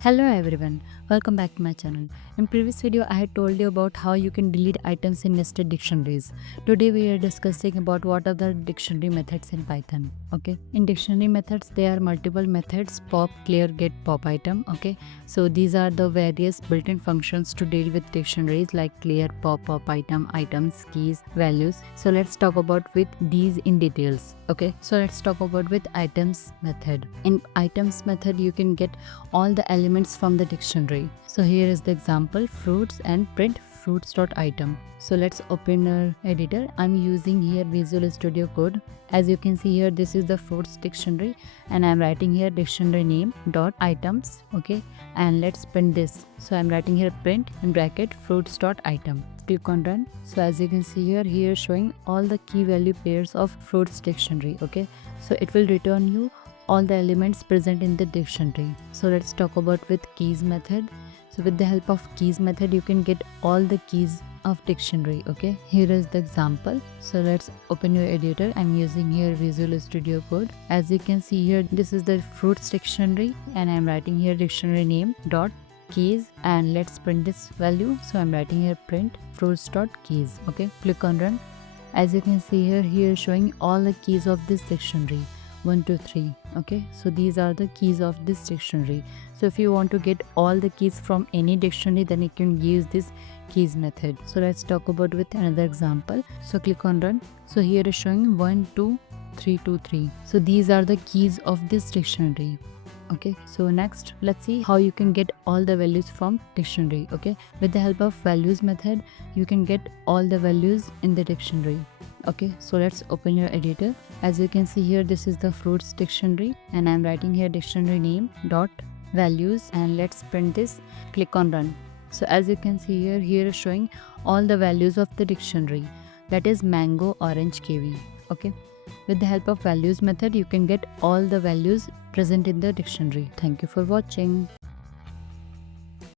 Hello everyone, welcome back to my channel. In previous video I had told you about how you can delete items in nested dictionaries. Today we are discussing about what are the dictionary methods in Python. Okay, in dictionary methods there are multiple methods: pop, clear, get, pop item. Okay, so these are the various built-in functions to deal with dictionaries like clear, pop item, items, keys, values. So let's talk about with these in details. Okay, so let's talk about with items method. In items method you can get all the elements from the dictionary. So here is the example: fruits, and print fruits.item. So let's open our editor. I'm using here Visual Studio Code. As you can see here, this is the fruits dictionary and I'm writing here dictionary name dot items. Okay, and let's print this. So I'm writing here print in bracket fruits.item. Click on run. So as you can see here showing all the key value pairs of fruits dictionary. Okay, so it will return you all the elements present in the dictionary. So let's talk about with keys method. So with the help of keys method you can get all the keys of dictionary. Okay, here is the example. So let's open your editor. I'm using here Visual Studio Code. As you can see here, this is the fruits dictionary and I'm writing here dictionary name dot keys, and let's print this value. So I'm writing here print fruits dot keys. Okay, click on run. As you can see here showing all the keys of this dictionary, 1 2 3. Okay, so these are the keys of this dictionary. So if you want to get all the keys from any dictionary, then you can use this keys method. So let's talk about with another example. So click on run. So here is showing 1 2 3 2 3. So these are the keys of this dictionary. Okay, so next let's see how you can get all the values from dictionary. Okay, with the help of values method you can get all the values in the dictionary. Okay, so let's open your editor. As you can see here, this is the fruits dictionary and I'm writing here dictionary name dot values, and let's print this. Click on run. So as you can see here is showing all the values of the dictionary, that is mango, orange, kiwi. Okay, with the help of values method you can get all the values present in the dictionary. Thank you for watching.